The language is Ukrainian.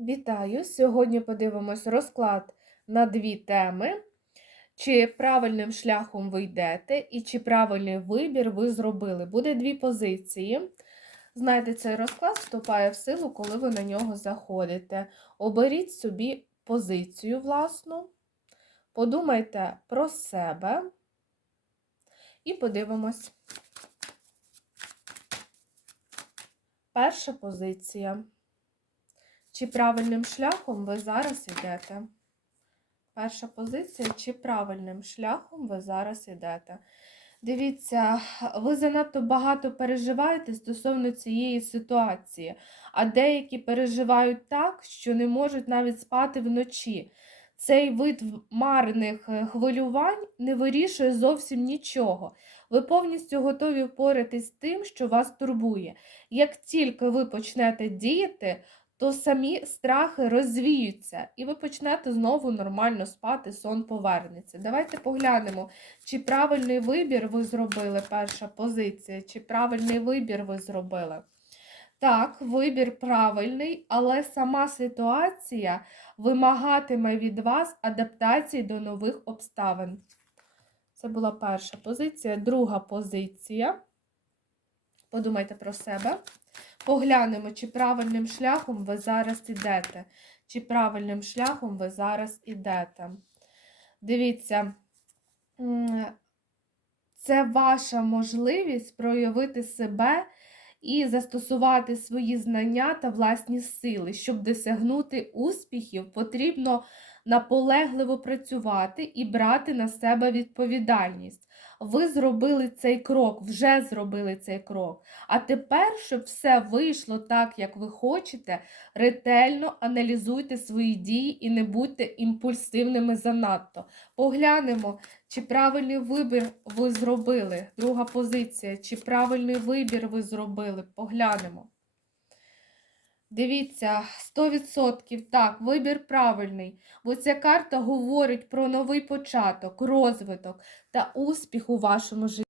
Вітаю! Сьогодні подивимось розклад на дві теми. Чи правильним шляхом ви йдете, і чи правильний вибір ви зробили. Буде дві позиції. Знаєте, цей розклад вступає в силу, коли ви на нього заходите. Оберіть собі позицію власну, подумайте про себе і подивимось. Перша позиція. Чи правильним шляхом ви зараз йдете? Перша позиція, чи правильним шляхом ви зараз йдете? Дивіться, ви занадто багато переживаєте стосовно цієї ситуації, а деякі переживають так, що не можуть навіть спати вночі. Цей вид марних е, хвилювань не вирішує зовсім нічого. Ви повністю готові впоратись з тим, що вас турбує. Як тільки ви почнете діяти, то самі страхи розвіються, і ви почнете знову нормально спати, сон повернеться. Давайте поглянемо, чи правильний вибір ви зробили, перша позиція, чи правильний вибір ви зробили. Так, вибір правильний, але сама ситуація вимагатиме від вас адаптації до нових обставин. Це була перша позиція. Друга позиція. Подумайте про себе. Поглянемо, чи правильним шляхом ви зараз ідете. Чи правильним шляхом ви зараз ідете. Дивіться, це ваша можливість проявити себе і застосувати свої знання та власні сили. Щоб досягнути успіхів, потрібно наполегливо працювати і брати на себе відповідальність. Ви зробили цей крок, вже зробили цей крок. А тепер, щоб все вийшло так, як ви хочете, ретельно аналізуйте свої дії і не будьте імпульсивними занадто. Поглянемо, чи правильний вибір ви зробили. Друга позиція, чи правильний вибір ви зробили. Поглянемо. Дивіться, 100% так, вибір правильний, бо ця карта говорить про новий початок, розвиток та успіх у вашому житті.